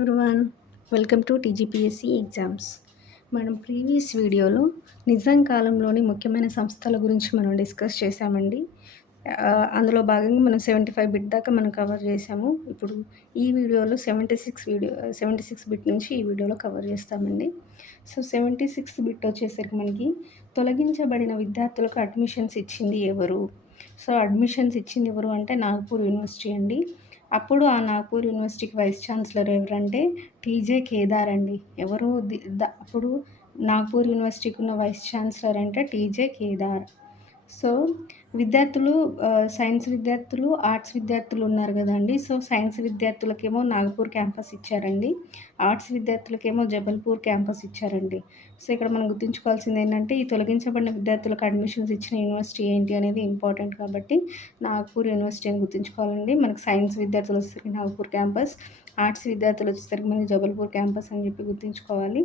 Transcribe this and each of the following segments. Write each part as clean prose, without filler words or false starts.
Everyone, welcome to TGPSC exams. మనం previous వీడియోలో నిజాం కాలంలోని ముఖ్యమైన సంస్థల గురించి మనం డిస్కస్ చేశామండి. అందులో భాగంగా మనం 75 బిట్ దాకా మనం కవర్ చేసాము. ఇప్పుడు ఈ వీడియోలో 76 బిట్ నుంచి ఈ వీడియోలో కవర్ చేస్తామండి. సో 76 బిట్ వచ్చేసరికి మనకి తొలగించబడిన విద్యార్థులకు అడ్మిషన్స్ ఇచ్చింది ఎవరు? సో అడ్మిషన్స్ ఇచ్చింది ఎవరు అంటే నాగ్పూర్ యూనివర్సిటీ అండి. అప్పుడు ఆ నాగ్పూర్ యూనివర్సిటీకి వైస్ ఛాన్సలర్ ఎవరంటే టీజే కేదార్ అండి. ఎవరు అప్పుడు నాగ్పూర్ యూనివర్సిటీకి ఉన్న వైస్ ఛాన్సలర్ అంటే టీజే కేదార్. సో విద్యార్థులు సైన్స్ విద్యార్థులు, ఆర్ట్స్ విద్యార్థులు ఉన్నారు కదండి. సో సైన్స్ విద్యార్థులకేమో నాగపూర్ క్యాంపస్ ఇచ్చారండి, ఆర్ట్స్ విద్యార్థులకేమో జబల్పూర్ క్యాంపస్ ఇచ్చారండి. సో ఇక్కడ మనం గుర్తుంచుకోవాల్సింది ఏంటంటే ఈ తొలగించబడిన విద్యార్థులకు అడ్మిషన్స్ ఇచ్చిన యూనివర్సిటీ ఏంటి అనేది ఇంపార్టెంట్ కాబట్టి నాగపూర్ యూనివర్సిటీ అని గుర్తుంచుకోవాలండి. మనకు సైన్స్ విద్యార్థులు వచ్చేసరికి నాగపూర్ క్యాంపస్, ఆర్ట్స్ విద్యార్థులు వచ్చేసరికి మనకి జబల్పూర్ క్యాంపస్ అని చెప్పి గుర్తుంచుకోవాలి.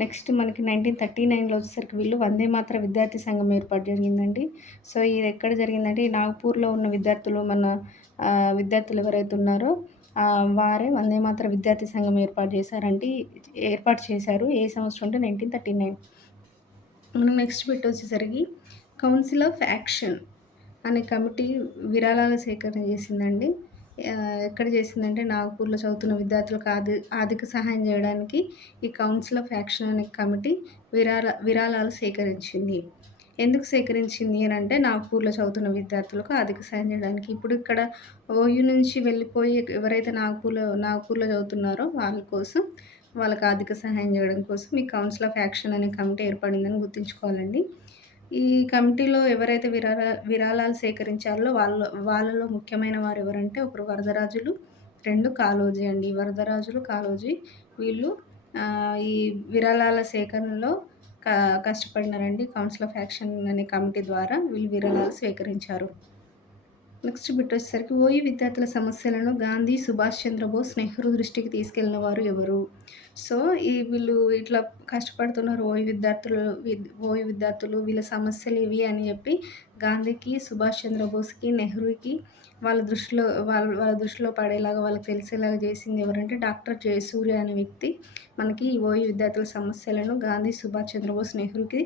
నెక్స్ట్ మనకి 1939లో వచ్చేసరికి వీళ్ళు వందే మాతర విద్యార్థి సంఘం ఏర్పాటు జరిగిందండి. సో ఇది ఎక్కడ జరిగిందంటే ఈ నాగ్పూర్లో ఉన్న విద్యార్థులు ఎవరైతే ఉన్నారో వారే వందే మాతర విద్యార్థి సంఘం ఏర్పాటు చేశారు. ఏ సంవత్సరం అంటే 1939. మనం నెక్స్ట్ బిట్ వచ్చేసరికి కౌన్సిల్ ఆఫ్ యాక్షన్ అనే కమిటీ విరాళాల సేకరణ చేసిందండి. ఎక్కడ చేసిందంటే నాగపూర్లో చదువుతున్న విద్యార్థులకు ఆర్థిక సహాయం చేయడానికి ఈ కౌన్సిల్ ఆఫ్ యాక్షన్ అనే కమిటీ విరాళాలు సేకరించింది. ఎందుకు సేకరించింది అని అంటే నాగపూర్లో చదువుతున్న విద్యార్థులకు ఆర్థిక సహాయం చేయడానికి. ఇప్పుడు ఇక్కడ ఓయూ నుంచి వెళ్ళిపోయి ఎవరైతే నాగపూర్లో చదువుతున్నారో వాళ్ళకి ఆర్థిక సహాయం చేయడం కోసం ఈ కౌన్సిల్ ఆఫ్ యాక్షన్ అనే కమిటీ ఏర్పడిందని గుర్తుంచుకోవాలండి. ఈ కమిటీలో ఎవరైతే విరాళాలు సేకరించారో వాళ్ళలో ముఖ్యమైన వారు ఎవరంటే ఒకరు వరదరాజులు, 2 కాళోజీ అండి. వరదరాజులు, కాళోజీ వీళ్ళు ఈ విరాళాల సేకరణలో కష్టపడినారండి. కౌన్సిల్ ఆఫ్ యాక్షన్ అనే కమిటీ ద్వారా వీళ్ళు విరాళాలు స్వీకరించారు. నెక్స్ట్ బిట్ వచ్చేసరికి ఓయూ విద్యార్థుల సమస్యలను గాంధీ, సుభాష్ చంద్రబోస్, నెహ్రూ దృష్టికి తీసుకెళ్లిన వారు ఎవరు? సో వీళ్ళు ఇట్లా కష్టపడుతున్నారు ఓయూ విద్యార్థులు వీళ్ళ సమస్యలు ఇవి అని చెప్పి గాంధీకి, సుభాష్ చంద్రబోస్కి, నెహ్రూకి వాళ్ళ దృష్టిలో పడేలాగా వాళ్ళకి తెలిసేలాగా చేసింది ఎవరంటే డాక్టర్ జయసూర్య అనే వ్యక్తి మనకి ఈ ఓయూ విద్యార్థుల సమస్యలను గాంధీ, సుభాష్ చంద్రబోస్, నెహ్రూకి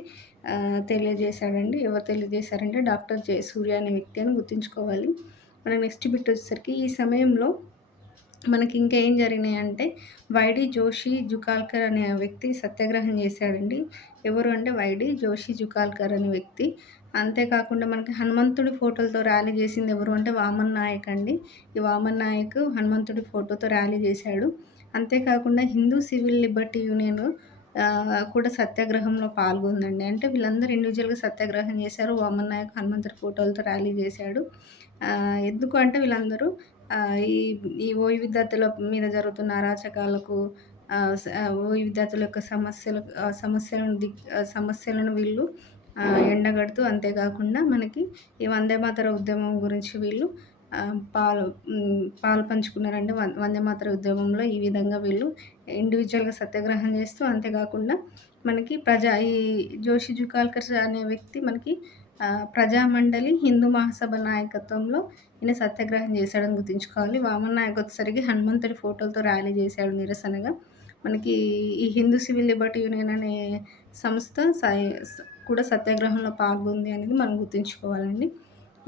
తెలియజేశాడండి. ఎవరు తెలియజేశారంటే డాక్టర్ జయసూర్య అనే వ్యక్తి అని గుర్తుంచుకోవాలి. మనం నెక్స్ట్ బిట్ వచ్చేసరికి ఈ సమయంలో మనకి ఇంకా ఏం జరిగినాయి అంటే వైడి జోషి జుకాల్కర్ అనే వ్యక్తి సత్యాగ్రహం చేశాడండి. ఎవరు అంటే వైడి జోషి జుకాల్కర్ అనే వ్యక్తి. అంతేకాకుండా మనకి హనుమంతుడి ఫోటోలతో ర్యాలీ చేసింది ఎవరు అంటే వామన్ నాయక్ అండి. ఈ వామన్ నాయక్ హనుమంతుడి ఫోటోతో ర్యాలీ చేశాడు. అంతేకాకుండా హిందూ సివిల్ లిబర్టీ యూనియన్ కూడా సత్యాగ్రహంలో పాల్గొందండి. అంటే వీళ్ళందరూ ఇండివిజువల్గా సత్యాగ్రహం చేశారు. వామన్ నాయక్ హనుమంతుడి ఫోటోలతో ర్యాలీ చేశాడు. ఎందుకు అంటే వీళ్ళందరూ ఈ ఓయూ విద్యార్థుల మీద జరుగుతున్న అరాచకాలకు, ఓయూ విద్యార్థుల యొక్క సమస్యలను వీళ్ళు ఎండగడుతూ, అంతేకాకుండా మనకి ఈ వందే మాతర ఉద్యమం గురించి వీళ్ళు పాలు పంచుకున్నారంటే వందే మాతర ఉద్యమంలో ఈ విధంగా వీళ్ళు ఇండివిజువల్గా సత్యాగ్రహం చేస్తూ, అంతేకాకుండా మనకి ఈ జోషి జుకాల్కర్ అనే వ్యక్తి మనకి ప్రజామండలి హిందూ మహాసభ నాయకత్వంలో ఈయన సత్యాగ్రహం చేశాడని గుర్తుంచుకోవాలి. వామన్ నాయక్ వచ్చేసరికి హనుమంతుడి ఫోటోలతో ర్యాలీ చేశాడు నిరసనగా. మనకి ఈ హిందూ సివిల్ లిబర్టీ యూనియన్ అనే సంస్థ కూడా సత్యాగ్రహంలో పాల్గొంది అనేది మనం గుర్తుంచుకోవాలండి.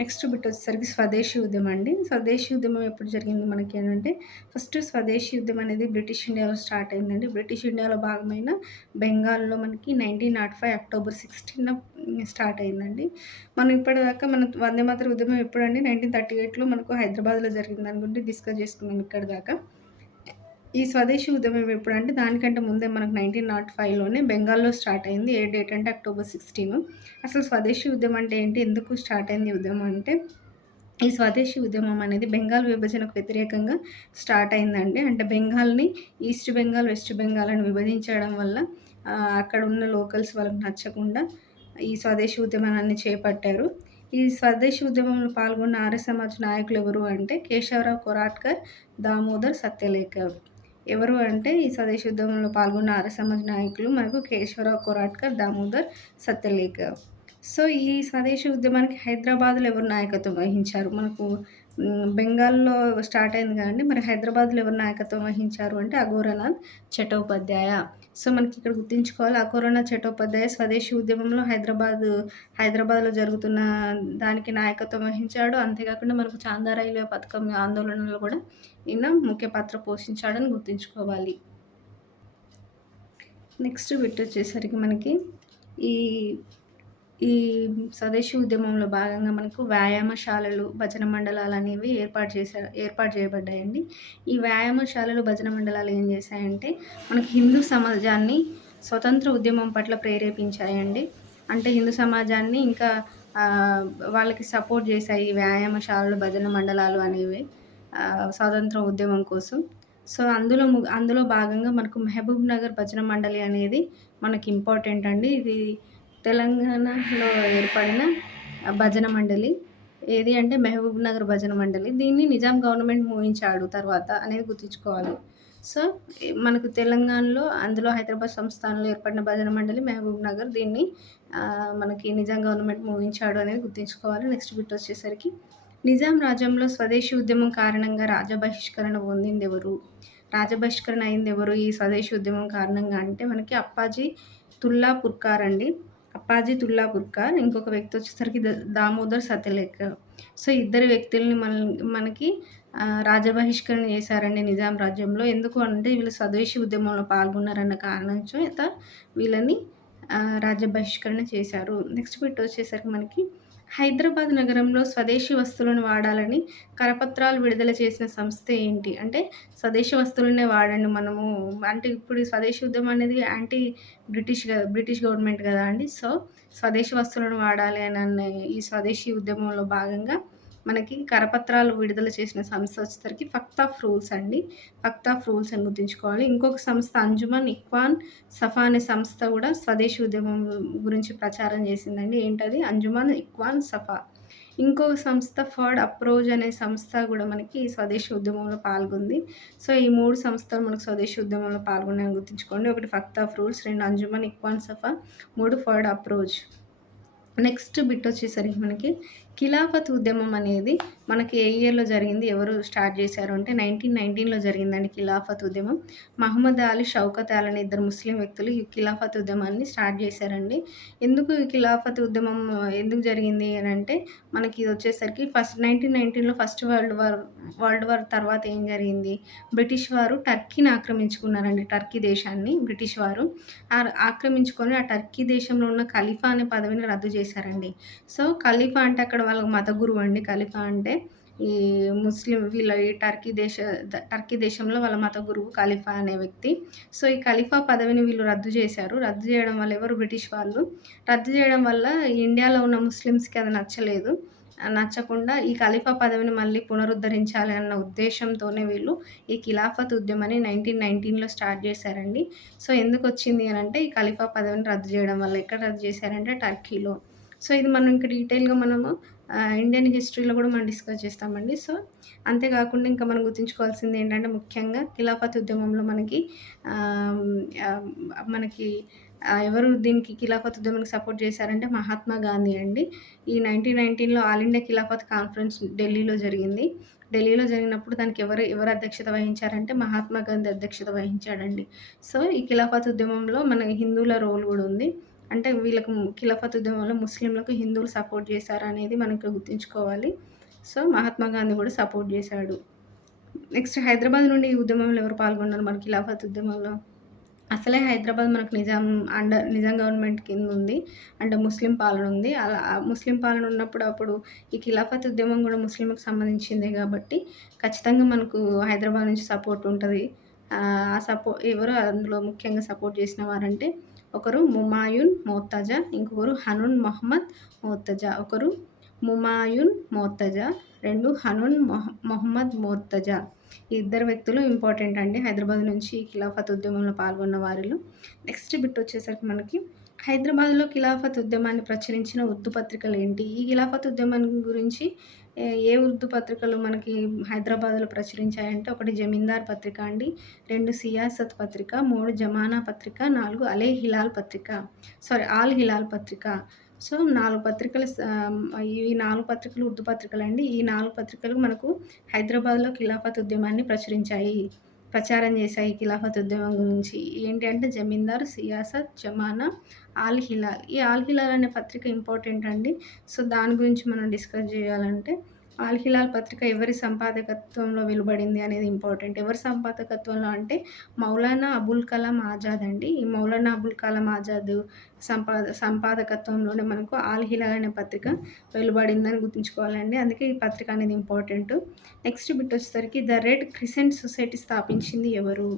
నెక్స్ట్ బిట్ వచ్చేసరికి స్వదేశీ ఉద్యమం అండి. స్వదేశీ ఉద్యమం ఎప్పుడు జరిగింది మనకి ఏంటంటే ఫస్ట్ స్వదేశీ ఉద్యమం అనేది బ్రిటిష్ ఇండియాలో స్టార్ట్ అయిందండి. బ్రిటిష్ ఇండియాలో భాగమైన బెంగాల్లో మనకి 1905 అక్టోబర్ 16న స్టార్ట్ అయిందండి. మనం ఇప్పటిదాకా మన వందే మాతర ఉద్యమం ఎప్పుడండి 1938లో మనకు హైదరాబాద్లో జరిగింది. దాని గురించి డిస్కస్ చేసుకున్నాం ఇక్కడ దాకా. ఈ స్వదేశీ ఉద్యమం ఎప్పుడంటే దానికంటే ముందే మనకు 1905లోనే బెంగాల్లో స్టార్ట్ అయింది. ఏ డేట్ అంటే అక్టోబర్ 16. అసలు స్వదేశీ ఉద్యమం అంటే ఏంటి, ఎందుకు స్టార్ట్ అయింది ఉద్యమం అంటే ఈ స్వదేశీ ఉద్యమం అనేది బెంగాల్ విభజనకు వ్యతిరేకంగా స్టార్ట్ అయిందండి. అంటే బెంగాల్ని ఈస్ట్ బెంగాల్, వెస్ట్ బెంగాల్ అని విభజించడం వల్ల అక్కడ ఉన్న లోకల్స్ వాళ్ళకి నచ్చకుండా ఈ స్వదేశీ ఉద్యమాన్ని చేపట్టారు. ఈ స్వదేశీ ఉద్యమంలో పాల్గొన్న ఆర్య సమాజ్ నాయకులు ఎవరు అంటే కేశవరావు కొరాట్కర్, దామోదర్ సత్యలేఖర్. ఎవరు అంటే ఈ స్వదేశీ ఉద్యమంలో పాల్గొన్న ఆర్య సమాజ్ నాయకులు మనకు కేశవరావు కొరాట్కర్, దామోదర్ సత్యలేఖర్. సో ఈ స్వదేశీ ఉద్యమానికి హైదరాబాద్లో ఎవరు నాయకత్వం వహించారు? మనకు బెంగాల్‌లో స్టార్ట్ అయింది కదండీ! మరి హైదరాబాద్‌లో ఎవరు నాయకత్వం వహించారు అంటే అఘోరనాథ్ చటోపాధ్యాయ. సో, మనకిక్కడ గుర్తుంచుకోవాలి అఘోరనాథ్ చటోపాధ్యాయ స్వదేశీ ఉద్యమంలో హైదరాబాద్‌లో జరుగుతున్న దానికి నాయకత్వం వహించాడు. అంతేకాకుండా మనకు చాందా రైల్వే పథకం ఆందోళనలో కూడా ఈయన ముఖ్య పాత్ర పోషించాడని గుర్తుంచుకోవాలి. నెక్స్ట్ బిట్ వచ్చేసరికి మనకి ఈ ఈ స్వదేశీ ఉద్యమంలో భాగంగా మనకు వ్యాయామశాలలు, భజన మండలాలనేవి ఏర్పాటు చేయబడ్డాయండి. ఈ వ్యాయామశాలలు, భజన మండలాలు ఏం చేశాయంటే, మనకు హిందూ సమాజాన్ని స్వతంత్ర ఉద్యమం పట్ల ప్రేరేపించాయండి. అంటే హిందూ సమాజాన్ని ఇంకా వాళ్ళకి సపోర్ట్ చేశాయి ఈ వ్యాయామశాలలు, భజన మండలాలు అనేవి స్వాతంత్ర ఉద్యమం కోసం. సో, అందులో భాగంగా మనకు మహబూబ్ నగర్ భజన మండలి అనేది మనకి ఇంపార్టెంట్ అండి. ఇది తెలంగాణలో ఏర్పడిన భజన మండలి. ఏది అంటే మహబూబ్ నగర్ భజన మండలి. దీన్ని నిజాం గవర్నమెంట్ మూయించాడు తర్వాత అనేది గుర్తుంచుకోవాలి. సో, మనకు తెలంగాణలో అందులో హైదరాబాద్ సంస్థానంలో ఏర్పడిన భజన మండలి మహబూబ్ నగర్. దీన్ని మనకి నిజాం గవర్నమెంట్ మూయించాడు అనేది గుర్తుంచుకోవాలి. నెక్స్ట్ బిట్ వచ్చేసరికి నిజాం రాజ్యంలో స్వదేశీ ఉద్యమం కారణంగా రాజ్య బహిష్కరణ పొందిందెవరు? రాజ్య బహిష్కరణ అయిందెవరు ఈ స్వదేశీ ఉద్యమం కారణంగా అంటే మనకి అప్పాజీ తుల్లా పుర్కార్ అండి. అప్పాజీ తుల్లా పుర్కార్. ఇంకొక వ్యక్తి వచ్చేసరికి దామోదర్ సత్యలేఖ. సో, ఇద్దరు వ్యక్తుల్ని మనకి రాజ్య బహిష్కరణ చేశారండి నిజాం రాజ్యంలో. ఎందుకు అంటే వీళ్ళు స్వదేశీ ఉద్యమంలో పాల్గొన్నారన్న కారణం చేత వీళ్ళని రాజ్య బహిష్కరణ చేశారు. నెక్స్ట్ బిట్ వచ్చేసరికి మనకి హైదరాబాద్ నగరంలో స్వదేశీ వస్తువులను వాడాలని కరపత్రాలు విడుదల చేసిన సంస్థ ఏంటి? అంటే స్వదేశీ వస్తువులనే వాడండి మనము. అంటే ఇప్పుడు ఈ స్వదేశీ ఉద్యమం అనేది బ్రిటిష్ గవర్నమెంట్ గదా అండి. సో, స్వదేశీ వస్తువులను వాడాలి అని ఈ స్వదేశీ ఉద్యమంలో భాగంగా మనకి కరపత్రాలు విడుదల చేసిన సంస్థ వచ్చేసరికి ఫక్త్ ఆఫ్ రూల్స్ అండి. ఫక్త్ ఆఫ్ రూల్స్ అని గుర్తుంచుకోవాలి. ఇంకొక సంస్థ అంజుమన్ ఇక్వాన్ సఫా అనే సంస్థ కూడా స్వదేశీ ఉద్యమం గురించి ప్రచారం చేసిందండి. ఏంటది? అంజుమన్ ఇక్వాన్ సఫా. ఇంకో సంస్థ ఫర్డ్ అప్రోచ్ అనే సంస్థ కూడా మనకి స్వదేశీ ఉద్యమంలో పాల్గొంది. సో, ఈ 3 సంస్థలు మనకు స్వదేశీ ఉద్యమంలో పాల్గొన్నాయని గుర్తుంచుకోండి. ఒకటి ఫక్త్ ఆఫ్ రూల్స్, 2 అంజుమన్ ఇక్వాన్ సఫా, 3 ఫర్డ్ అప్రోచ్. నెక్స్ట్ బిట్ వచ్చేసరికి మనకి ఖిలాఫత్ ఉద్యమం అనేది మనకి ఏ ఇయర్‌లో జరిగింది? ఎవరు స్టార్ట్ చేశారు అంటే 1919లో జరిగిందండి ఖిలాఫత్ ఉద్యమం. మహమ్మద్ అలీ, షౌకత్ అలీ అనే ఇద్దరు ముస్లిం వ్యక్తులు ఈ ఖిలాఫత్ ఉద్యమాన్ని స్టార్ట్ చేశారండి. ఎందుకు ఈ ఖిలాఫత్ ఉద్యమం ఎందుకు జరిగింది అనంటే మనకి ఇది వచ్చేసరికి 1919లో ఫస్ట్ వరల్డ్ వార్ తర్వాత ఏం జరిగింది? బ్రిటిష్ వారు టర్కీని ఆక్రమించుకున్నారండి. టర్కీ దేశాన్ని బ్రిటిష్ వారు ఆక్రమించుకొని ఆ టర్కీ దేశంలో ఉన్న ఖలీఫా అనే పదవిని రద్దు చేశారండి. సో, ఖలీఫా అంటే అక్కడ వాళ్ళకి మత గురువు అండి. ఖలీఫా అంటే ఈ వీళ్ళ ఈ టర్కీ దేశంలో వాళ్ళ మత గురువు ఖలీఫా అనే వ్యక్తి. సో, ఈ ఖలీఫా పదవిని వీళ్ళు రద్దు చేశారు. రద్దు చేయడం వల్ల ఎవరు? బ్రిటిష్ వాళ్ళు. రద్దు చేయడం వల్ల ఇండియాలో ఉన్న ముస్లిమ్స్‌కి అది నచ్చలేదు. నచ్చకుండా ఈ ఖలీఫా పదవిని మళ్ళీ పునరుద్ధరించాలి అన్న ఉద్దేశంతోనే వీళ్ళు ఈ ఖిలాఫత్ ఉద్యమాన్ని 1919లో స్టార్ట్ చేశారండి. సో, ఎందుకొచ్చింది అనంటే ఈ ఖలీఫా పదవిని రద్దు చేయడం వల్ల. ఎక్కడ రద్దు చేశారంటే టర్కీలో. సో, ఇది మనం ఇంకా డీటెయిల్‌గా మనము ఇండియన్ హిస్టరీలో కూడా మనం డిస్కస్ చేస్తామండి. సో, అంతేకాకుండా ఇంకా మనం గుర్తుంచుకోవాల్సింది ఏంటంటే ముఖ్యంగా ఖిలాఫత్ ఉద్యమంలో ఆహ్, ఆహ్, మనకి ఎవరు దీనికి ఖిలాఫత్ ఉద్యమానికి సపోర్ట్ చేశారంటే మహాత్మా గాంధీ అండి. ఈ 1919లో ఆల్ ఇండియా ఖిలాఫత్ కాన్ఫరెన్స్ ఢిల్లీలో జరిగింది. ఢిల్లీలో జరిగినప్పుడు దానికి ఎవరు అధ్యక్షత వహించారంటే మహాత్మా గాంధీ అధ్యక్షత వహించాడండి. సో, ఈ ఖిలాఫత్ ఉద్యమంలో మన హిందువుల రోల్ కూడా ఉంది. అంటే వీళ్ళకు ఖిలాఫత్ ఉద్యమంలో ముస్లింలకు హిందువులు సపోర్ట్ చేశారనేది మనకు గుర్తుంచుకోవాలి. సో, మహాత్మా గాంధీ కూడా సపోర్ట్ చేశాడు. నెక్స్ట్ హైదరాబాద్ నుండి ఈ ఉద్యమంలో ఎవరు పాల్గొన్నారు మన ఖిలాఫత్ ఉద్యమంలో? అసలే హైదరాబాద్ మనకు నిజాం గవర్నమెంట్ కింద ఉంది. అంటే ముస్లిం పాలన ఉంది. అలా ముస్లిం పాలన ఉన్నప్పుడు అప్పుడు ఈ ఖిలాఫత్ ఉద్యమం కూడా ముస్లింలకు సంబంధించిందే కాబట్టి ఖచ్చితంగా మనకు హైదరాబాద్ నుంచి సపోర్ట్ ఉంటది. ఎవరు అందులో ముఖ్యంగా సపోర్ట్ చేసిన వారంటే ఒకరు ముమాయున్ మోర్తజా, ఇంకొకరు హనూన్ మొహమ్మద్ మోర్తజా. ఒకరు ముమాయున్ మోర్తజా, 2 హనూన్ మొహమ్మద్ మోర్తజా. ఈ ఇద్దరు వ్యక్తులు ఇంపార్టెంట్ అండి హైదరాబాద్ నుంచి ఖిలాఫత్ ఉద్యమంలో పాల్గొన్న వారిలో. నెక్స్ట్ బిట్ వచ్చేసరికి మనకి హైదరాబాద్‌లో ఖిలాఫత్ ఉద్యమాన్ని ప్రచురించిన ఉర్దూ పత్రికలేంటి? ఈ ఖిలాఫత్ ఉద్యమం గురించి ఏ ఉర్దూ పత్రికలు మనకి హైదరాబాద్‌లో ప్రచురించాయంటే ఒకటి జమీందార్ పత్రిక అండి, 2 సియాసత్ పత్రిక, 3 జమానా పత్రిక, 4 ఆల్ హిలాల్ పత్రిక. సో 4 పత్రికలు ఇవి 4 పత్రికలు ఉర్దూ పత్రికలండి. ఈ 4 పత్రికలు మనకు హైదరాబాద్‌లో ఖిలాఫత్ ఉద్యమాన్ని ప్రచారం చేశాయి ఖిలాఫత్ ఉద్యమం గురించి. ఏంటి అంటే జమీందార్, సియాసత్, జమానా, ఆల్ హిలాల్. ఈ ఆల్ హిలాల్ అనే పత్రిక ఇంపార్టెంట్ అండి. సో దాని గురించి మనం డిస్కస్ చేయాలంటే ఆల్ హిలాల్ పత్రిక ఎవరి సంపాదకత్వంలో వెలువడింది అనేది ఇంపార్టెంట్. ఎవరి సంపాదకత్వంలో అంటే మౌలానా అబుల్ కలాం ఆజాద్ అండి. ఈ మౌలానా అబుల్ కలాం ఆజాద్ సంపాదకత్వంలోనే మనకు ఆల్ హిలాల్ అనే పత్రిక వెలువడిందని గుర్తుంచుకోవాలండి. అందుకే ఈ పత్రిక అనేది ఇంపార్టెంట్. నెక్స్ట్ బిట్ వచ్చేసరికి ద రెడ్ క్రిసెంట్ సొసైటీ స్థాపించింది ఎవరు?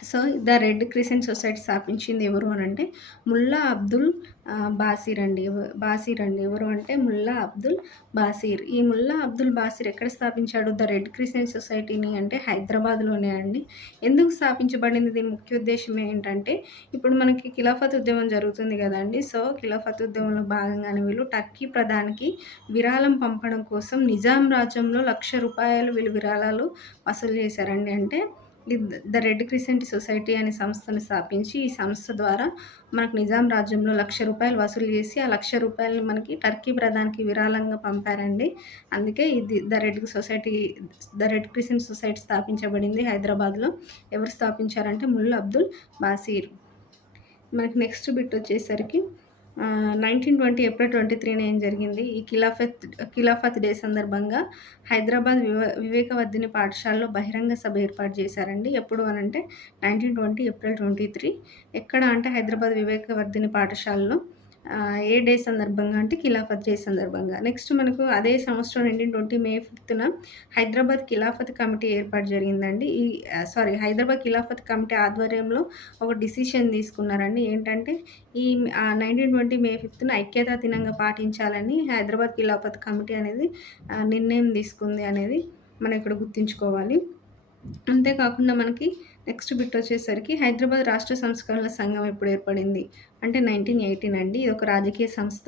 So the red crescent society స్థాపించింది ఎవరు అని అంటే ముల్లా అబ్దుల్ బాసిర్ అండి. ఎవరు అంటే ముల్లా అబ్దుల్ బాసిర్. ఈ ముల్లా అబ్దుల్ బాసిర్ ఎక్కడ స్థాపించాడు ద రెడ్ క్రిసెంట్ సొసైటీని అంటే హైదరాబాద్లోనే అండి. ఎందుకు స్థాపించబడింది? దీని ముఖ్య ఉద్దేశం ఏంటంటే ఇప్పుడు మనకి ఖిలాఫత్ ఉద్యమం జరుగుతుంది కదండి. సో ఖిలాఫత్ ఉద్యమంలో భాగంగానే వీళ్ళు టర్కీ ప్రధానికి విరాళం పంపడం కోసం నిజాం రాజ్యంలో ₹1,00,000 వీళ్ళు విరాళాలు వసూలు చేశారండి. అంటే ద రెడ్ క్రిసెంట్ సొసైటీ అనే సంస్థను స్థాపించి ఈ సంస్థ ద్వారా మనకు నిజాం రాజ్యంలో ₹1,00,000 వసూలు చేసి ఆ ₹1,00,000 మనకి టర్కీ ప్రధానికి విరాళంగా పంపారండి. అందుకే ఇది ద రెడ్ క్రిసెంట్ సొసైటీ స్థాపించబడింది హైదరాబాద్లో. ఎవరు స్థాపించారంటే ముల్లా అబ్దుల్ బాసిర్. మనకి నెక్స్ట్ బిట్ వచ్చేసరికి 1920 ఏప్రిల్ 23న ఏం జరిగింది? ఈ ఖిలాఫత్ డే సందర్భంగా హైదరాబాద్ వివేకవర్ధిని పాఠశాలలో బహిరంగ సభ ఏర్పాటు చేశారండి. ఎప్పుడు అనంటే 1920 ఏప్రిల్ 23. ఎక్కడ అంటే హైదరాబాద్ వివేకవర్ధిని పాఠశాలలో. ఏ డే సందర్భంగా అంటే ఖిలాఫత్ డే సందర్భంగా. నెక్స్ట్ మనకు అదే సంవత్సరం 1920 మే 5న హైదరాబాద్ ఖిలాఫత్ కమిటీ ఏర్పాటు జరిగిందండి. హైదరాబాద్ ఖిలాఫత్ కమిటీ ఆధ్వర్యంలో ఒక డిసిషన్ తీసుకున్నారండి. ఏంటంటే ఈ 1920 మే 5న ఐక్యతా దినంగా పాటించాలని హైదరాబాద్ ఖిలాఫత్ కమిటీ అనేది నిర్ణయం తీసుకుంది అనేది మనం ఇక్కడ గుర్తుంచుకోవాలి. అంతేకాకుండా మనకి నెక్స్ట్ బిట్ వచ్చేసరికి హైదరాబాద్ రాష్ట్ర సంస్కరణల సంఘం ఎప్పుడు ఏర్పడింది అంటే 1918 అండి. ఇది ఒక రాజకీయ సంస్థ.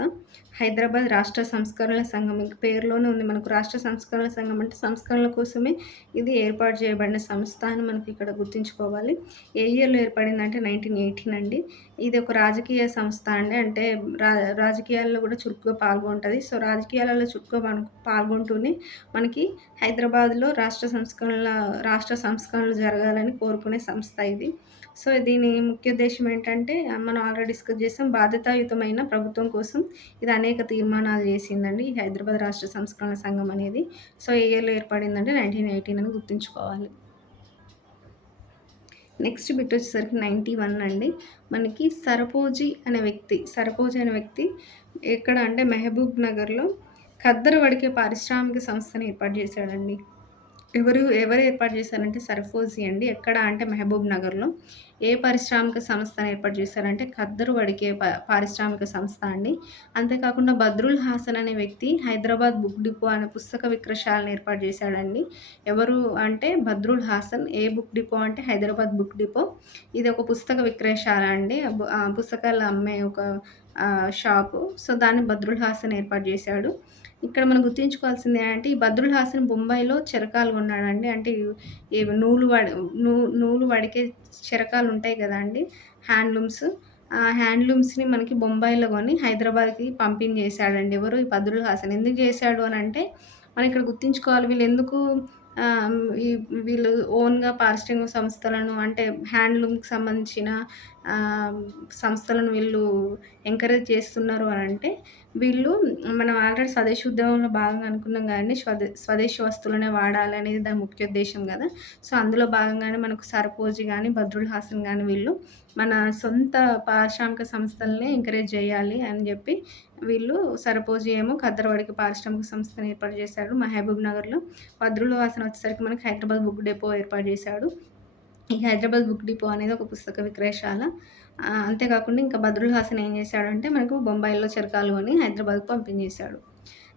హైదరాబాద్ రాష్ట్ర సంస్కరణల సంఘం ఇంక పేరులోనే ఉంది మనకు రాష్ట్ర సంస్కరణల సంఘం అంటే సంస్కరణల కోసమే ఇది ఏర్పాటు చేయబడిన సంస్థ అని మనకి ఇక్కడ గుర్తుంచుకోవాలి. ఏ ఇయర్లో ఏర్పడిందంటే 1918 అండి. ఇది ఒక రాజకీయ సంస్థ అండి. అంటే రాజకీయాల్లో కూడా చురుకుగా పాల్గొంటుంది. సో రాజకీయాలలో చురుకుగా పాల్గొంటూనే మనకి హైదరాబాద్లో రాష్ట్ర సంస్కరణలు జరగాలని కోరుకునే సంస్థ ఇది. సో దీని ముఖ్య ఉద్దేశం ఏంటంటే మనం ఆల్రెడీ డిస్కస్ చేసాం. బాధ్యతాయుతమైన ప్రభుత్వం కోసం ఇది అనేక తీర్మానాలు చేసిందండి ఈ హైదరాబాద్ రాష్ట్ర సంస్కరణ సంఘం అనేది. సో ఏ ఇయర్లో ఏర్పడిందంటే 1918 అని గుర్తుంచుకోవాలి. నెక్స్ట్ బిట్ వచ్చేసరికి 91 అండి. మనకి సరపోజీ అనే వ్యక్తి ఎక్కడ అంటే మహబూబ్ నగర్లో ఖద్దరు వడికే పారిశ్రామిక సంస్థని ఏర్పాటు చేశాడండి. ఎవరు ఏర్పాటు చేశారంటే సరఫోజీ అండి. ఎక్కడ అంటే మహబూబ్ నగర్లో. ఏ పారిశ్రామిక సంస్థను ఏర్పాటు చేశారంటే ఖద్దరు వడికే పారిశ్రామిక సంస్థ అండి. అంతేకాకుండా బద్రుల్ హాసన్ అనే వ్యక్తి హైదరాబాద్ బుక్ డిపో అనే పుస్తక విక్రయశాలను ఏర్పాటు చేశాడండి. ఎవరు అంటే బద్రుల్ హాసన్. ఏ బుక్ డిపో అంటే హైదరాబాద్ బుక్ డిపో. ఇది ఒక పుస్తక విక్రయశాల అండి. పుస్తకాలు అమ్మే ఒక షాపు. సో దాన్ని బద్రుల్ హాసన్ ఏర్పాటు చేశాడు. ఇక్కడ మనం గుర్తుంచుకోవాల్సింది ఏంటంటే ఈ బద్రుల్ హాసన్ బొంబాయిలో చెరకాలు కొన్నాడండి. అంటే ఈ నూలు వడికే చెరకాలు ఉంటాయి కదండీ హ్యాండ్లూమ్స్. ఆ హ్యాండ్లూమ్స్‌ని మనకి బొంబాయిలో కొని హైదరాబాద్‌కి పంపించేశాడండి. ఎవరు? ఈ బద్రుల్ హాసన్. ఎందుకు చేశాడు అనంటే మనం ఇక్కడ గుర్తుంచుకోవాలి. వీళ్ళు ఓన్‌గా పారిశ్రామిక సంస్థలను అంటే హ్యాండ్లూమ్‌కి సంబంధించిన సంస్థలను వీళ్ళు ఎంకరేజ్ చేస్తున్నారు అనంటే వీళ్ళు మనం ఆల్రెడీ స్వదేశీ ఉద్యమంలో భాగంగా అనుకున్నాం కదండీ. స్వదేశీ వస్తువులనే వాడాలి అనేది దాని ముఖ్య ఉద్దేశం కదా. సో అందులో భాగంగానే మనకు సరపోజీ కానీ బద్రుల్ హాసన్ కానీ వీళ్ళు మన సొంత పారిశ్రామిక సంస్థలనే ఎంకరేజ్ చేయాలి అని చెప్పి వీళ్ళు సరపోజీ ఏమో ఖద్దరువాడికి పారిశ్రామిక సంస్థను ఏర్పాటు చేశాడు మహబూబ్ నగర్లో. బద్రుల్ హాసన్ వచ్చేసరికి మనకి హైదరాబాద్ బుక్ డిపో ఏర్పాటు చేశాడు. ఈ హైదరాబాద్ బుక్ డిపో అనేది ఒక పుస్తక విక్రయశాల. అంతేకాకుండా ఇంకా బద్రుల్ హాసన్ ఏం చేశాడంటే మనకు బొంబాయిలో చెరకాలు కొని హైదరాబాద్‌కు పంపించేశాడు.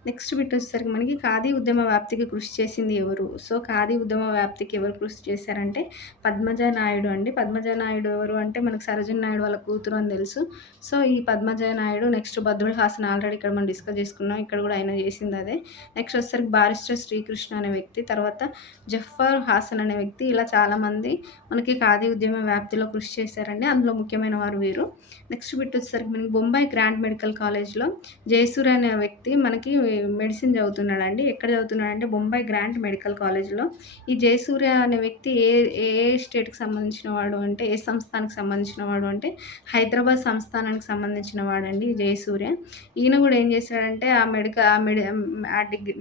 నెక్స్ట్ బిట్ వచ్చేసరికి మనకి ఖాదీ ఉద్యమ వ్యాప్తికి కృషి చేసింది ఎవరు? సో, ఖాదీ ఉద్యమ వ్యాప్తికి ఎవరు కృషి చేశారంటే పద్మజ నాయుడు అండి. పద్మజ నాయుడు ఎవరు అంటే మనకు సరోజినీ నాయుడు వాళ్ళ కూతురు అని తెలుసు. సో, ఈ పద్మజ నాయుడు నెక్స్ట్ బద్రుల్ హాసన్ ఆల్రెడీ ఇక్కడ మనం డిస్కస్ చేసుకున్నాం. ఇక్కడ కూడా ఆయన చేసింది అదే. నెక్స్ట్ వచ్చేసరికి బారిస్టర్ శ్రీకృష్ణ అనే వ్యక్తి, తర్వాత జఫర్ హాసన్ అనే వ్యక్తి, ఇలా చాలామంది మనకి ఖాదీ ఉద్యమ వ్యాప్తిలో కృషి చేశారండి. అందులో ముఖ్యమైన వారు వీరు. నెక్స్ట్ బిట్ వచ్చేసరికి మనకి బొంబాయి గ్రాండ్ మెడికల్ కాలేజ్‌లో జయసూర్య అనే వ్యక్తి మనకి మెడిసిన్ చదువుతున్నాడండి. ఎక్కడ చదువుతున్నాడంటే బొంబాయి గ్రాంట్ మెడికల్ కాలేజ్‌లో. ఈ జయసూర్య అనే వ్యక్తి ఏ ఏ స్టేట్‌కి సంబంధించిన వాడు అంటే, ఏ సంస్థానానికి సంబంధించిన వాడు అంటే హైదరాబాద్ సంస్థానానికి సంబంధించిన వాడండి ఈ జయసూర్య. ఈయన కూడా ఏం చేశాడంటే ఆ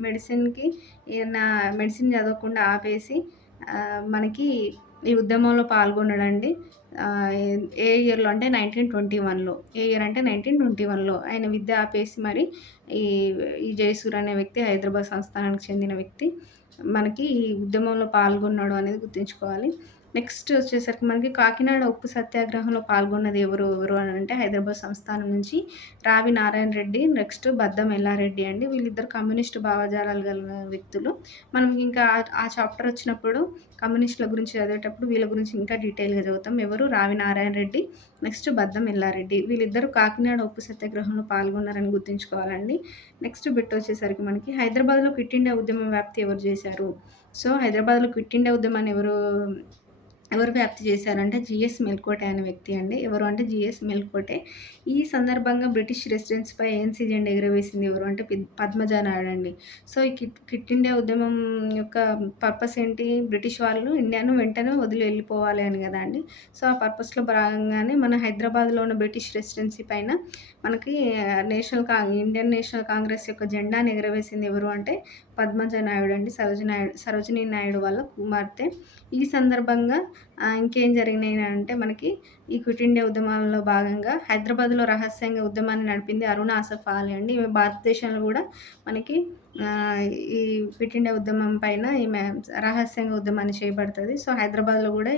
మెడిసిన్‌కి ఈయన మెడిసిన్ చదవకుండా ఆపేసి మనకి ఈ ఉద్యమంలో పాల్గొన్నాడండి. ఏ ఇయర్‌లో అంటే 1921లో. ఏ ఇయర్ అంటే 1921లో ఆయన విద్య ఆపేసి మరి ఈ ఈ జయసూర్య అనే వ్యక్తి హైదరాబాద్ సంస్థానానికి చెందిన వ్యక్తి మనకి ఈ ఉద్యమంలో పాల్గొన్నాడు అనేది గుర్తుంచుకోవాలి. నెక్స్ట్ వచ్చేసరికి మనకి కాకినాడ ఉప్పు సత్యాగ్రహంలో పాల్గొన్నది ఎవరు అని అంటే హైదరాబాద్ సంస్థానం నుంచి రావి నారాయణ రెడ్డి, నెక్స్ట్ బద్దం ఎల్లారెడ్డి అండి. వీళ్ళిద్దరు కమ్యూనిస్ట్ భావజాలాలు గల వ్యక్తులు. మనం ఇంకా ఆ చాప్టర్ వచ్చినప్పుడు కమ్యూనిస్టుల గురించి చదివేటప్పుడు వీళ్ళ గురించి ఇంకా డీటెయిల్‌గా చదువుతాం. ఎవరు? రావి నారాయణ రెడ్డి, నెక్స్ట్ బద్దం ఎల్లారెడ్డి. వీళ్ళిద్దరూ కాకినాడ ఉప్పు సత్యాగ్రహంలో పాల్గొన్నారని గుర్తుంచుకోవాలండి. నెక్స్ట్ బిట్ వచ్చేసరికి మనకి హైదరాబాద్‌లో క్విట్ ఇండియా ఉద్యమం వ్యాప్తి ఎవరు చేశారు? సో, హైదరాబాద్‌లో క్విట్ ఇండియా ఉద్యమాన్ని ఎవరు వ్యాప్తి చేశారంటే జీఎస్ మెల్కోటే అనే వ్యక్తి అండి. ఎవరు అంటే జీఎస్ మెల్కోటే. ఈ సందర్భంగా బ్రిటిష్ రెసిడెన్స్‌పై ఏఎన్సీ జెండా ఎగురవేసింది ఎవరు అంటే పద్మజ నాయుడు అండి. సో, ఈ క్విట్ ఇండియా ఉద్యమం యొక్క పర్పస్ ఏంటి? బ్రిటిష్ వాళ్ళు ఇండియాను వెంటనే వదిలి వెళ్ళిపోవాలి అని కదా అండి. సో, ఆ పర్పస్‌లో భాగంగానే మన హైదరాబాద్‌లో ఉన్న బ్రిటిష్ రెసిడెన్సీ పైన మనకి ఇండియన్ నేషనల్ కాంగ్రెస్ యొక్క జెండాని ఎగురవేసింది ఎవరు అంటే పద్మజ నాయుడు అండి. సరోజినీ నాయుడు వాళ్ళ కుమార్తె. ఈ సందర్భంగా ఇంకేం జరిగినాయి అంటే మనకి ఈ క్విట్ ఇండియా ఉద్యమాలలో భాగంగా హైదరాబాద్‌లో రహస్యంగా ఉద్యమాన్ని నడిపింది అరుణ ఆసఫ్ అలీ అండి. ఈమె భారతదేశంలో కూడా మనకి ఈ క్విట్ ఇండియా ఉద్యమం పైన ఈమె రహస్యంగా ఉద్యమాన్ని చేపడుతది. సో, హైదరాబాద్‌లో కూడా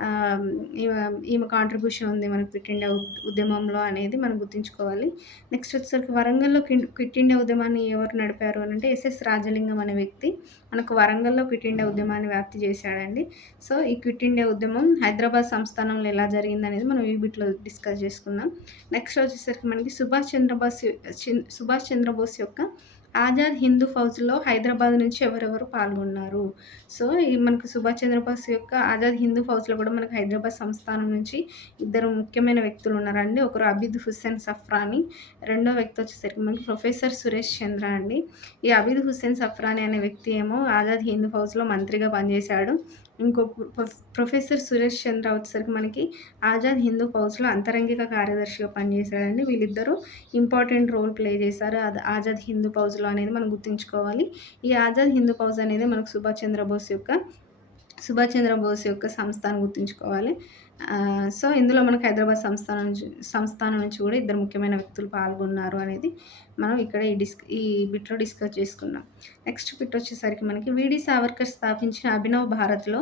ఆహ్, ఈమె ఈమె కాంట్రిబ్యూషన్ ఉంది మనకి క్విట్ ఇండియా ఉద్యమంలో అనేది మనం గుర్తుంచుకోవాలి. నెక్స్ట్ వచ్చేసరికి వరంగల్‌లో క్విట్ ఇండియా ఉద్యమాన్ని ఎవరు నడిపారు అనంటే ఎస్ఎస్ రాజలింగం అనే వ్యక్తి మనకు వరంగల్‌లో క్విట్ ఇండియా ఉద్యమాన్ని వ్యాప్తి చేశాడండి. సో, ఈ క్విట్ ఇండియా ఉద్యమం హైదరాబాద్ సంస్థానంలో ఎలా జరిగిందనేది మనం ఈ బిట్‌లో డిస్కస్ చేసుకుందాం. నెక్స్ట్ వచ్చేసరికి మనకి సుభాష్ చంద్రబోస్ యొక్క ఆజాద్ హిందూ ఫౌజ్‌లో హైదరాబాద్ నుంచి ఎవరెవరు పాల్గొన్నారు? సో, ఈ మనకు సుభాష్ చంద్రబోస్ యొక్క ఆజాద్ హిందూ ఫౌజ్‌లో కూడా మనకు హైదరాబాద్ సంస్థానం నుంచి ఇద్దరు ముఖ్యమైన వ్యక్తులు ఉన్నారండి. ఒకరు అబీద్ హుస్సేన్ సఫ్రాని, రెండో వ్యక్తి వచ్చేసరికి మనకి ప్రొఫెసర్ సురేష్ చంద్ర అండి. ఈ అబీద్ హుస్సేన్ సఫ్రాని అనే వ్యక్తి ఏమో ఆజాద్ హిందూ ఫౌజ్‌లో మంత్రిగా పనిచేశాడు. ఇంకో ప్రొఫెసర్ సురేష్ చంద్ర వచ్చేసరికి మనకి ఆజాద్ హిందూ ఫౌజ్‌లో అంతరంగిక కార్యదర్శిగా పనిచేశాడండి. వీళ్ళిద్దరూ ఇంపార్టెంట్ రోల్ ప్లే చేశారు ఆజాద్ హిందూ ఫౌజ్‌లో అనేది మనం గుర్తుంచుకోవాలి. ఈ ఆజాద్ హిందూ ఫౌజ్ అనేది మనకు సుభాష్ చంద్రబోస్ యొక్క సంస్థ అని గుర్తుంచుకోవాలి. సో, ఇందులో మనకు హైదరాబాద్ సంస్థానం నుంచి కూడా ఇద్దరు ముఖ్యమైన వ్యక్తులు పాల్గొన్నారు అనేది మనం ఇక్కడ ఈ బిట్‌లో డిస్కస్ చేసుకున్నాం. నెక్స్ట్ బిట్ వచ్చేసరికి మనకి వీడీ సావర్కర్ స్థాపించిన అభినవ్ భారత్‌లో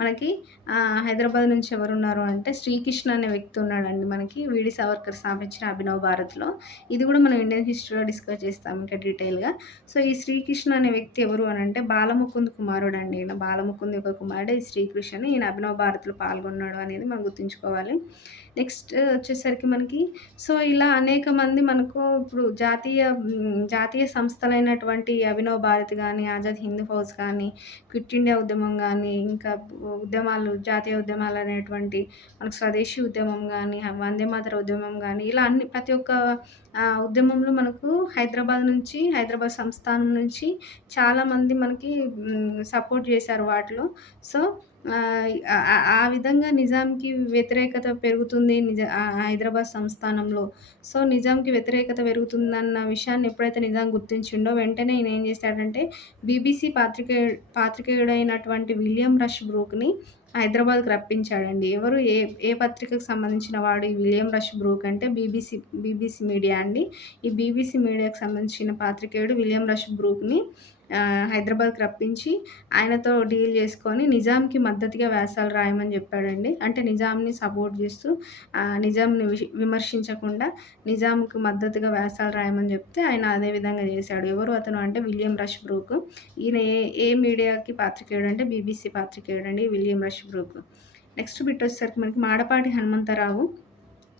మనకి హైదరాబాద్ నుంచి ఎవరున్నారు అంటే శ్రీకృష్ణ అనే వ్యక్తి ఉన్నాడండి మనకి. వీడీ సావర్కర్ స్థాపించిన అభినవ్ భారత్‌లో. ఇది కూడా మనం ఇండియన్ హిస్టరీలో డిస్కస్ చేస్తాం ఇంకా డీటెయిల్‌గా. సో, ఈ శ్రీకృష్ణ అనే వ్యక్తి ఎవరు అనంటే బాలముకుంద్ కుమారుడండి. ఈయన బాలముకుంద్ యొక్క కుమారుడే ఈ శ్రీకృష్ణ. ఈయన అభినవ్ భారత్‌లో పాల్గొన్నాడు అనేది మనం గుర్తుంచుకోవాలి. నెక్స్ట్ వచ్చేసరికి మనకి సో, ఇలా అనేక మంది మనకు ఇప్పుడు జాతీయ సంస్థలైనటువంటి అభినవ్ భారత్ గానీ, ఆజాద్ హింద్ ఫౌజ్ కానీ, క్విట్ ఇండియా ఉద్యమం గానీ, ఇంకా జాతీయ ఉద్యమాలనేటువంటి మనకు స్వదేశీ ఉద్యమం గానీ, వందే మాతర ఉద్యమం గానీ, ఇలా ప్రతి ఒక్క ఉద్యమంలో మనకు హైదరాబాద్ సంస్థానం నుంచి చాలామంది మనకి సపోర్ట్ చేశారు వాటిలో. సో, ఆ విధంగా నిజాంకి వ్యతిరేకత పెరుగుతుంది హైదరాబాద్ సంస్థానంలో. సో, నిజాంకి వ్యతిరేకత పెరుగుతుందన్న విషయాన్ని ఎప్పుడైతే నిజాం గుర్తించిండో వెంటనే ఈయన ఏం చేశాడంటే బీబీసీ పాత్రికేయుడైనటువంటి విలియం రష్ బ్రూక్‌ని హైదరాబాద్‌కి రప్పించాడండి. ఎవరు? ఏ పత్రికకు సంబంధించిన వాడు ఈ విలియం రష్ బ్రూక్ అంటే బీబీసీ మీడియా అండి. ఈ బీబీసీ మీడియాకు సంబంధించిన పాత్రికేయుడు విలియం రష్ బ్రూక్‌ని హైదరాబాద్‌కి రప్పించి ఆయనతో డీల్ చేసుకొని నిజాంకి మద్దతుగా వ్యాసాలు రాయమని చెప్పాడండి. అంటే నిజాంని సపోర్ట్ చేస్తూ నిజాంని విమర్శించకుండా నిజాంకి మద్దతుగా వ్యాసాలు రాయమని చెప్తే ఆయన అదే విధంగా చేశాడు. ఎవరు అతను అంటే విలియం రష్ బ్రూక్. ఈయన ఏ ఏ మీడియాకి పాత్రికేయుడు అంటే బీబీసీ పాత్రికేయుడండి William Rushbrook. Next bit వచ్చేసరికి మనకి మాడపాటి హనుమంతరావు.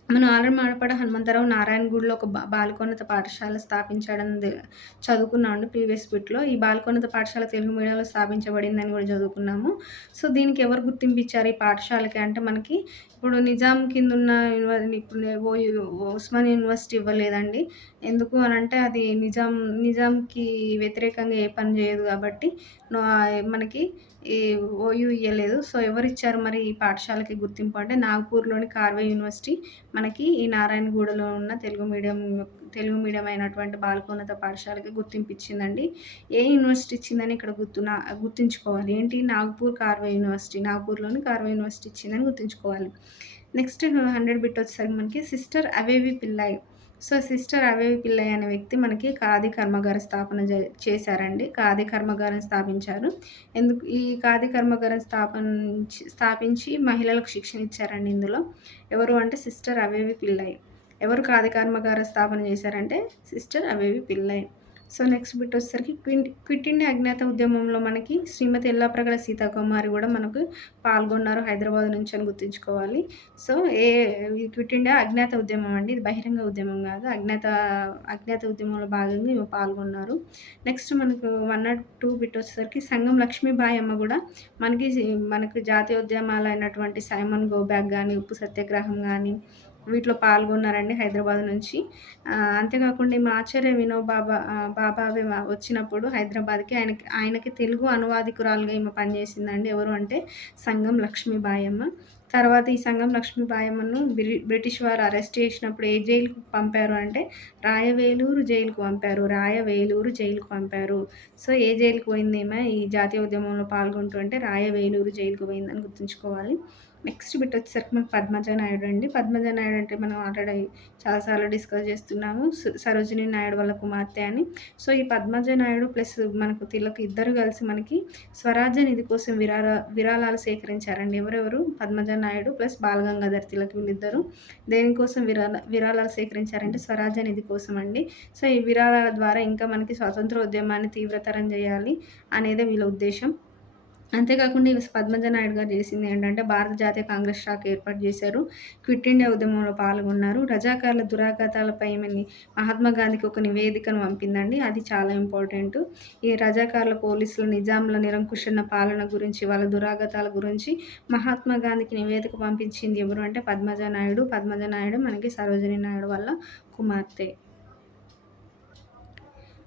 మనం ఆల్రెడీ మాడపాటి హనుమంతరావు నారాయణగూడలో ఒక బాలికోన్నత పాఠశాల స్థాపించాడని చదువుకున్నామండి ప్రీవియస్ బిట్‌లో. ఈ బాలికోన్నత పాఠశాల తెలుగు మీడియంలో స్థాపించబడిందని కూడా చదువుకున్నాము. సో, దీనికి ఎవరు గుర్తింపు ఇచ్చారు ఈ పాఠశాలకి అంటే మనకి ఇప్పుడు నిజాం కిందున్న ఇప్పుడు ఉస్మానియా యూనివర్సిటీ ఇవ్వలేదండి. ఎందుకు అనంటే అది నిజాంకి వ్యతిరేకంగా ఏ పని చేయదు కాబట్టి మనకి ఈ ఓయూ ఇయ్యలేదు. సో, ఎవరిచ్చారు మరి ఈ పాఠశాలకి గుర్తింపు అంటే నాగ్‌పూర్‌లోని కార్వే యూనివర్సిటీ మనకి ఈ నారాయణగూడలో ఉన్న తెలుగు మీడియం అయినటువంటి బాలికోన్నత పాఠశాలకి గుర్తింపు ఇచ్చిందండి. ఏ యూనివర్సిటీ ఇచ్చిందని ఇక్కడ గుర్తుంచుకోవాలి. ఏంటి నాగ్‌పూర్ కార్వే యూనివర్సిటీ. నాగ్‌పూర్‌లోని కార్వే యూనివర్సిటీ ఇచ్చిందని గుర్తుంచుకోవాలి. నెక్స్ట్ 100 బిట్ వచ్చేసరికి మనకి సిస్టర్ అవేవి పిల్లై. సో, సిస్టర్ అవేవి పిల్లై అనే వ్యక్తి మనకి ఖాదీ కర్మాగార స్థాపన చేశారండి. ఖాదీ కర్మాగారం స్థాపించారు. ఈ ఖాదీ కర్మాగారం స్థాపించి మహిళలకు శిక్షణ ఇచ్చారండి ఇందులో. ఎవరు అంటే సిస్టర్ అవేవి పిల్లై. ఎవరు ఖాదీ కర్మాగార స్థాపన చేశారంటే సిస్టర్ అవేవి పిల్లై. సో, నెక్స్ట్ బిట్ వచ్చేసరికి క్విట్ ఇండియా అజ్ఞాత ఉద్యమంలో మనకి శ్రీమతి ఎల్లాప్రగడ సీతాకుమారి కూడా మనకు పాల్గొన్నారు హైదరాబాద్ నుంచి అని గుర్తుంచుకోవాలి. సో, క్విట్ ఇండియా అజ్ఞాత ఉద్యమం అండి. ఇది బహిరంగ ఉద్యమం కాదు. అజ్ఞాత ఉద్యమంలో భాగంగా ఈమె పాల్గొన్నారు. నెక్స్ట్ మనకు 102 బిట్ వచ్చేసరికి సంగం లక్ష్మీబాయి అమ్మ కూడా మనకు జాతీయోద్యమాలైనటువంటి సైమన్ గో బ్యాక్ గానీ, ఉప్పు సత్యాగ్రహం గానీ వీటిలో పాల్గొన్నారండి హైదరాబాద్ నుంచి. అంతేకాకుండా ఈమె ఆచార్య బాబావే వచ్చినప్పుడు హైదరాబాద్‌కి ఆయనకి తెలుగు అనువాదికురాలుగా ఈమె పనిచేసిందండి. ఎవరు అంటే సంగం లక్ష్మీబాయమ్మ. తర్వాత ఈ సంగం లక్ష్మీబాయమ్మను బ్రిటిష్ వారు అరెస్ట్ చేసినప్పుడు ఏ జైలుకి పంపారు అంటే రాయవేలూరు జైలుకు పంపారు. సో, ఏ జైలుకి పోయింది ఈమె ఈ జాతీయ ఉద్యమంలో పాల్గొంటూ అంటే రాయవేలూరు జైలుకు పోయిందని గుర్తుంచుకోవాలి. నెక్స్ట్ బిట్ వచ్చేసరికి మనకు పద్మజ నాయుడు అండి. పద్మజ నాయుడు అంటే మనం ఆల్రెడీ చాలాసార్లు డిస్కస్ చేస్తున్నాము. సరోజినీ నాయుడు వాళ్ళ కుమార్తె అని. సో, ఈ పద్మజ నాయుడు ప్లస్ మనకు తిలక్ ఇద్దరు కలిసి మనకి స్వరాజ్య నిధి కోసం విరాళాలు సేకరించారండి. ఎవరెవరు పద్మజ నాయుడు ప్లస్ బాలగంగాధర్ తిలక్ వీళ్ళిద్దరూ దేనికోసం విరాళాలు సేకరించారంటే స్వరాజ్య నిధి కోసం అండి. సో, ఈ విరాళాల ద్వారా ఇంకా మనకి స్వాతంత్ర ఉద్యమాన్ని తీవ్రతరం చేయాలి అనేదే వీళ్ళ ఉద్దేశం. అంతేకాకుండా ఈ పద్మజ నాయుడు గారు చేసింది ఏంటంటే భారత జాతీయ కాంగ్రెస్ శాఖ ఏర్పాటు చేశారు. క్విట్ ఇండియా ఉద్యమంలో పాల్గొన్నారు. రజాకార్ల దురాఘాతాలపై మహాత్మా గాంధీకి ఒక నివేదికను పంపిందండి. అది చాలా ఇంపార్టెంట్. ఈ రజాకార్ల పోలీసులు నిజాంల నిరంకుశ పాలన గురించి వాళ్ళ దురాఘాతాల గురించి మహాత్మా గాంధీకి నివేదిక పంపించింది ఎవరు అంటే పద్మజ నాయుడు. పద్మజ నాయుడు మనకి సరోజినీ నాయుడు వాళ్ళ కుమార్తె.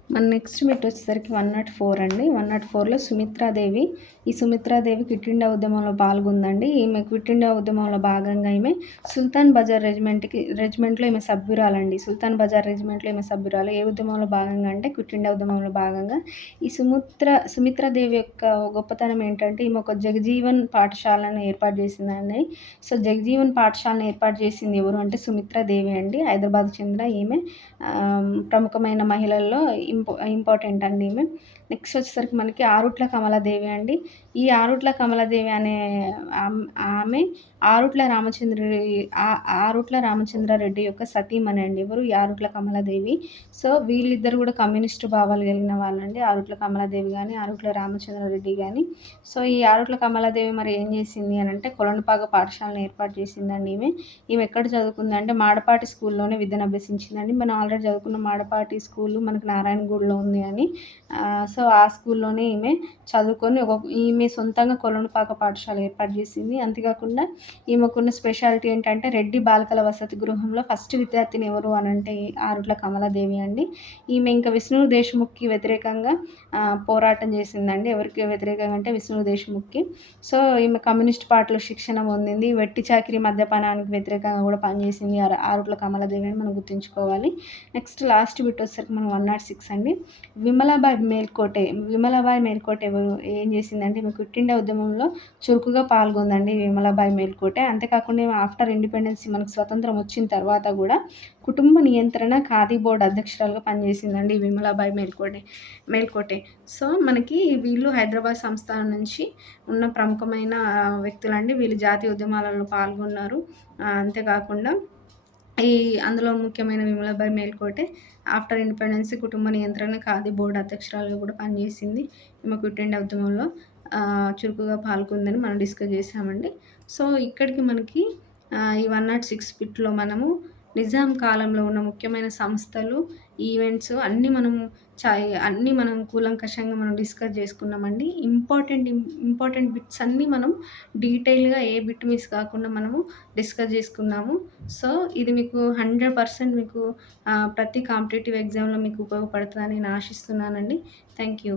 మన నెక్స్ట్ బిట్ వచ్చేసరికి 104 అండి. 104లో సుమిత్రాదేవి. ఈ సుమిత్రాదేవి క్విట్ ఇండియా ఉద్యమంలో పాల్గొందండి. ఈమె క్విట్ ఇండియా ఉద్యమంలో భాగంగా ఈమె సుల్తాన్ బజార్ రెజిమెంట్లో ఈమె సభ్యురాలండి. సుల్తాన్ బజార్ రెజిమెంట్లో ఈమె సభ్యురాలు. ఏ ఉద్యమంలో భాగంగా అంటే క్విట్ ఇండియా ఉద్యమంలో భాగంగా. ఈ సుమిత్రాదేవి యొక్క గొప్పతనం ఏంటంటే ఈమె ఒక జగజీవన్ పాఠశాలను ఏర్పాటు చేసిందండి. సో, జగజీవన్ పాఠశాలను ఏర్పాటు చేసింది ఎవరు అంటే సుమిత్రాదేవి అండి. హైదరాబాద్‌కు చెందిన ఈమె ప్రముఖమైన మహిళల్లో ఇంపార్టెంట్ అండి ఈమె. నెక్స్ట్ వచ్చేసరికి మనకి ఆరుట్ల కమలాదేవి అండి. ఈ ఆరుట్ల కమలాదేవి అనే ఆమె ఆరుట్ల రామచంద్రారెడ్డి యొక్క సతీమణి అండి. ఎవరు ఈ ఆరుట్ల కమలాదేవి. సో, వీళ్ళిద్దరు కూడా కమ్యూనిస్టు భావాలు కలిగిన వాళ్ళండి. ఆరుట్ల కమలాదేవి కానీ ఆరుట్ల రామచంద్రారెడ్డి కానీ. సో, ఈ ఆరుట్ల కమలాదేవి మరి ఏం చేసింది అని అంటే కొలనుపాక పాఠశాలను ఏర్పాటు చేసిందండి ఈమె. ఈమె ఎక్కడ చదువుకుందంటే మాడపాటి స్కూల్లోనే విద్యను అభ్యసించిందండి. మనం ఆల్రెడీ చదువుకున్న మాడపాటి స్కూలు మనకు నారాయణగూడలో ఉంది అని. సో, ఆ స్కూల్లోనే ఈమె చదువుకొని ఈమె సొంతంగా కొలనుపాక పాఠశాల ఏర్పాటు చేసింది. అంతేకాకుండా ఈమెకున్న స్పెషాలిటీ ఏంటంటే రెడ్డి బాలికల వసతి గృహంలో ఫస్ట్ విద్యార్థిని ఎవరు అని అంటే ఆరుట్ల కమలాదేవి అండి. ఈమె ఇంకా విష్ణు దేశ్ముఖ్కి వ్యతిరేకంగా పోరాటం చేసిందండి. ఎవరికి వ్యతిరేకంగా అంటే విష్ణు దేశ్ముఖ్కి. సో, ఈమె కమ్యూనిస్ట్ పార్టీలో శిక్షణ పొందింది. వెట్టి చాకిరీ మద్యపానానికి వ్యతిరేకంగా కూడా పనిచేసింది ఆరుట్ల కమలాదేవి అని మనం గుర్తుంచుకోవాలి. నెక్స్ట్ లాస్ట్ బిట్ వచ్చేసరికి మనం 106 అండి. విమలాబాయి మేల్కో మేల్కోటే. విమలాబాయి మేల్కోటే ఎవరు ఏం చేసిందంటే ఈమె క్విట్ ఇండియా ఉద్యమంలో చురుకుగా పాల్గొందండి విమలాబాయి మేల్కోటే. అంతేకాకుండా ఈమె ఆఫ్టర్ ఇండిపెండెన్స్ మనకు స్వతంత్రం వచ్చిన తర్వాత గూడా కుటుంబ నియంత్రణ ఖాదీ బోర్డ్ అధ్యక్షురాలుగా పనిచేసిందండి విమలాబాయి మేల్కోటే. సో, మనకి వీళ్ళు హైదరాబాద్ సంస్థానం నుంచి ఉన్న ప్రముఖమైన వ్యక్తులండి. వీళ్ళు జాతీయ ఉద్యమాలలో పాల్గొన్నారు. అంతేకాకుండా ఈ అందులో ముఖ్యమైన విమలాబాయి మేల్కోటే ఆఫ్టర్ ఇండిపెండెన్స్ కుటుంబ నియంత్రణ ఖాదీ బోర్డ్ అధ్యక్షురాలుగా కూడా పనిచేసింది. ఈమె క్విట్ ఇండియా ఉద్యమంలో చురుకుగా పాల్గొందని మనం డిస్కస్ చేసామండి. సో, ఇక్కడికి మనకి ఈ 106 బిట్‌లో మనము నిజాం కాలంలో ఉన్న ముఖ్యమైన సంస్థలు, ఈవెంట్స్ అన్నీ మనం కూలంకషంగా మనం డిస్కస్ చేసుకున్నామండి. ఇంపార్టెంట్ బిట్స్ అన్నీ మనం డీటెయిల్‌గా ఏ బిట్ మిస్ కాకుండా మనము డిస్కస్ చేసుకున్నాము. సో, ఇది మీకు 100% మీకు ప్రతి కాంపిటీటివ్ ఎగ్జామ్‌లో మీకు ఉపయోగపడుతదని నేను ఆశిస్తున్నానండి. Thank you.